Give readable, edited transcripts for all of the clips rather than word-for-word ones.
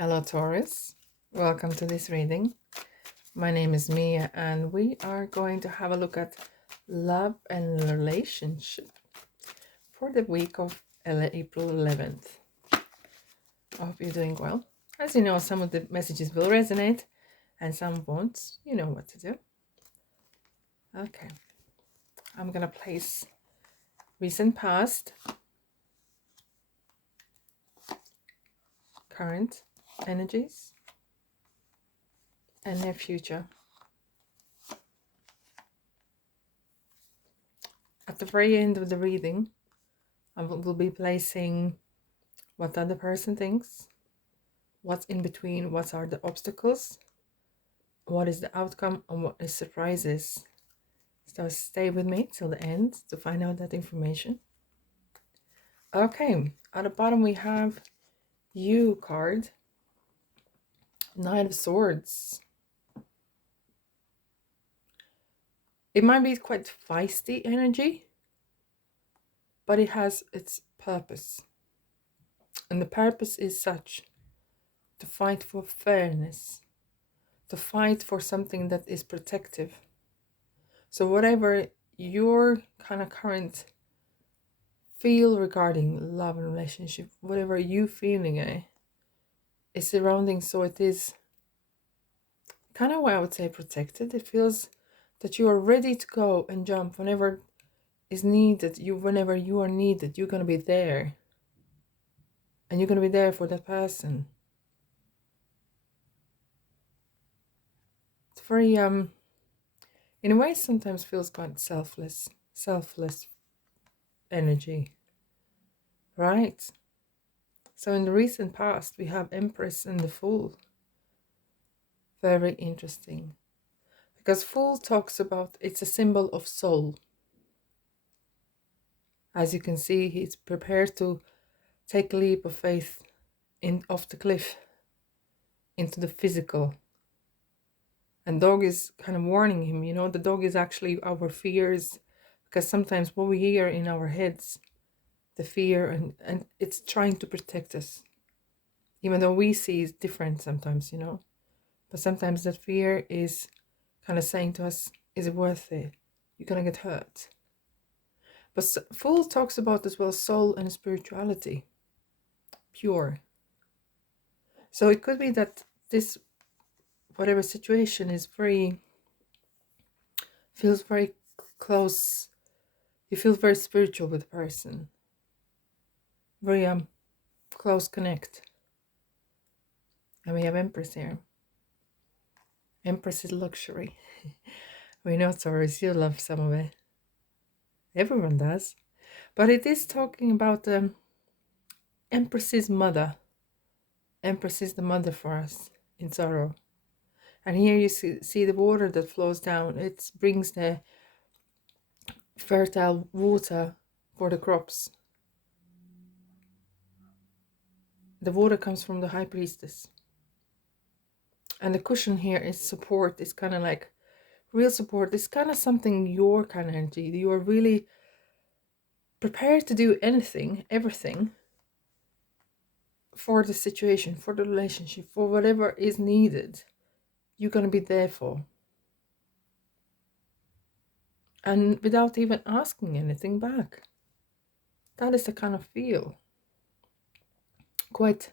Hello, Taurus. Welcome to this reading. My name is Mia, and we are going to have a look at love and relationship for the week of April 11th. I hope you're doing well. As you know, some of the messages will resonate and some won't. You know what to do. Okay. I'm going to place recent past, current energies, and their future. At the very end of the reading, I will be placing what the other person thinks, what's in between, what are the obstacles, what is the outcome, and what is surprises. So stay with me till the end to find out that information. Okay, at the bottom we have You card, Knight of Swords. It might be quite feisty energy, but it has its purpose. And the purpose is such: to fight for fairness, to fight for something that is protective. So whatever your kind of current feel regarding love and relationship, whatever you feeling is surrounding, so it is kind of what I would say protected. It feels that you are ready to go and jump whenever is needed. Whenever you are needed, you're gonna be there. And you're gonna be there for that person. It's very in a way sometimes feels quite selfless energy. Right? So in the recent past we have Empress and the Fool. Very interesting. Because Fool talks about, it's a symbol of soul. As you can see, he's prepared to take a leap of faith off the cliff into the physical. And dog is kind of warning him, the dog is actually our fears, because sometimes what we hear in our heads, the fear, and it's trying to protect us. Even though we see it's different sometimes, But sometimes that fear is kind of saying to us, is it worth it? You're going to get hurt. But Fool talks about as well soul and spirituality, pure. So it could be that this, whatever situation is feels very close. You feel very spiritual with the person. Very close connect. And we have Empress here. Empress is luxury. We know, Taurus, you love some of it. Everyone does. But it is talking about Empress's mother. Empress is the mother for us in sorrow. And here you see the water that flows down. It brings the fertile water for the crops. The water comes from the High Priestess. And the cushion here is support. It's kind of like real support. It's kind of something, your kind of energy. You are really prepared to do anything, everything, for the situation, for the relationship, for whatever is needed. You're going to be there for. And without even asking anything back. That is the kind of feel. Quite,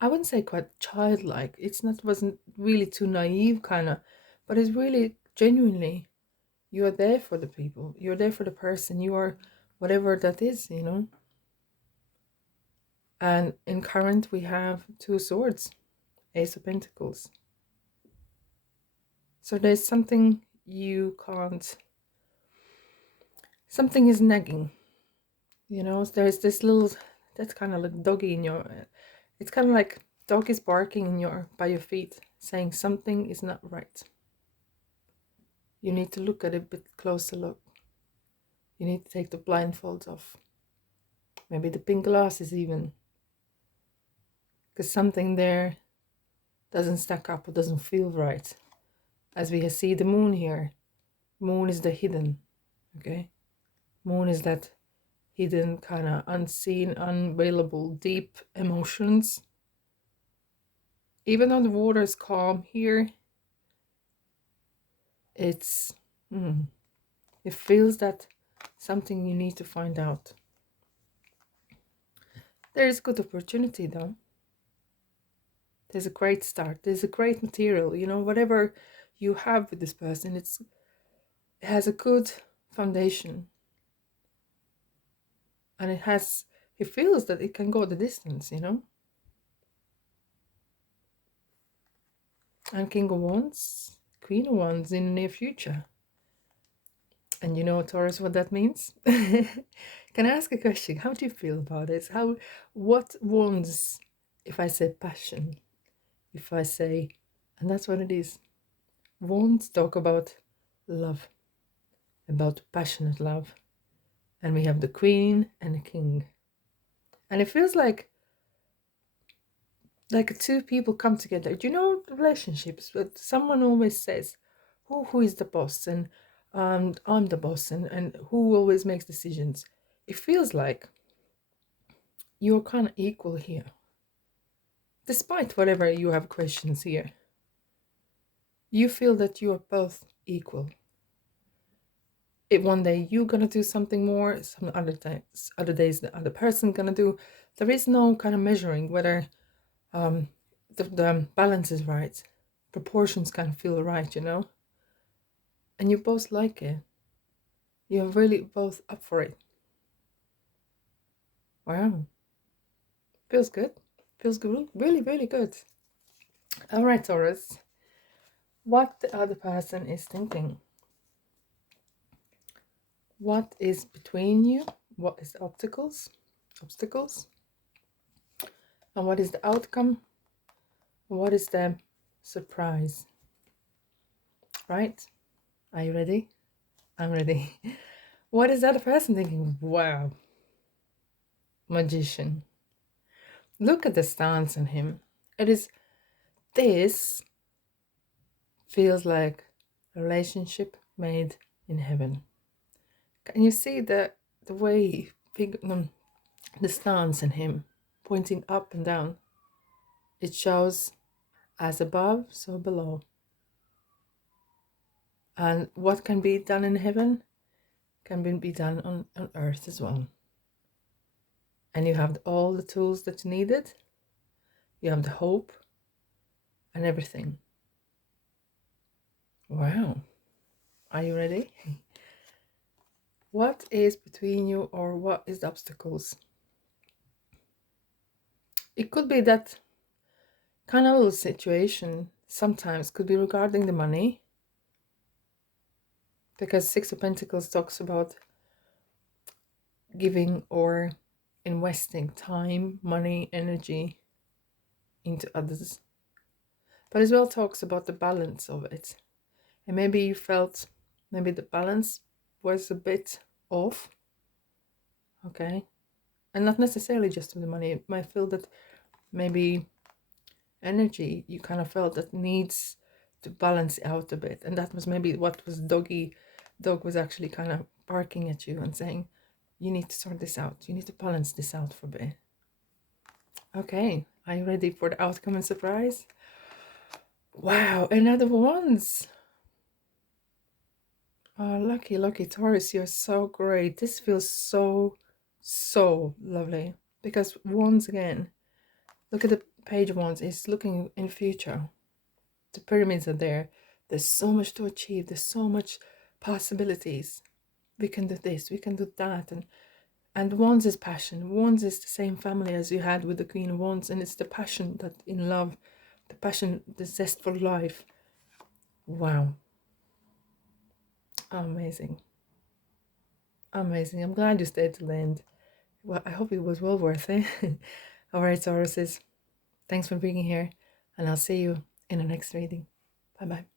I wouldn't say quite childlike. Wasn't really too naive kind of, but it's really genuinely, you are there for the people. You're there for the person. You are whatever that is, And in current we have Two Swords, Ace of Pentacles. So there's something you can't, something is nagging, there's this little, that's kind of like doggy in your, it's kind of like dog is barking by your feet, saying something is not right. You need to look at it a bit closer look. You need to take the blindfolds off. Maybe the pink glasses even. Because something there doesn't stack up or doesn't feel right. As we see the moon here. Moon is the hidden. Okay? Moon is that hidden, kind of unseen, unavailable, deep emotions. Even though the water is calm here, it's it feels that something you need to find out. There is good opportunity though. There's a great start. There's a great material. You know, whatever you have with this person, it has a good foundation, and it feels that it can go the distance. You know. And King of Wands, Queen of Wands in the near future. And you know, Taurus, what that means? Can I ask a question? How do you feel about this? What wands, if I say passion, if I say, and that's what it is, wands talk about love, about passionate love. And we have the Queen and the King. And it feels like two people come together. Do you know relationships? But someone always says, who is the boss? And I'm the boss, and who always makes decisions? It feels like you're kind of equal here. Despite whatever you have questions here, you feel that you are both equal. If one day you're gonna do something more, some other days the other person gonna do. There is no kind of measuring whether the balance is right, proportions kind of feel right, you know, and you both like it. You're really both up for it. Wow, feels good. Feels good, really, really good. All right, Taurus, what the other person is thinking. What is between you? What is the obstacles? And what is the outcome? What is the surprise? Right? Are you ready? I'm ready. What is the other person thinking? Wow. Magician. Look at the stance on him. This feels like a relationship made in heaven. Can you see the way the stance in him, pointing up and down? It shows as above, so below. And what can be done in heaven can be done on earth as well. And you have all the tools that you needed. You have the hope and everything. Wow. Are you ready? What is between you, or what is the obstacles? It could be that kind of little situation sometimes could be regarding the money, because Six of Pentacles talks about giving or investing time, money, energy into others, but as well talks about the balance of it. And maybe you felt maybe the balance was a bit off, okay, and not necessarily just with the money. It might feel that maybe energy you kind of felt that needs to balance out a bit, and that was maybe what was dog was actually kind of barking at you and saying, you need to sort this out, you need to balance this out for a bit. Okay, are you ready for the outcome and surprise? Wow, another ones. Oh, lucky Taurus, you're so great. This feels so lovely, because once again, look at the page of wands. It's looking in future. The pyramids are there. There's so much to achieve. There's so much possibilities. We can do this, we can do that. And wands is passion. Wands is the same family as you had with the Queen of Wands, and it's the passion that in love, the passion, the zest for life. Wow. Amazing. Amazing. I'm glad you stayed till the end. Well, I hope it was well worth it. All right, Tauruses. Thanks for being here, and I'll see you in the next reading. Bye-bye.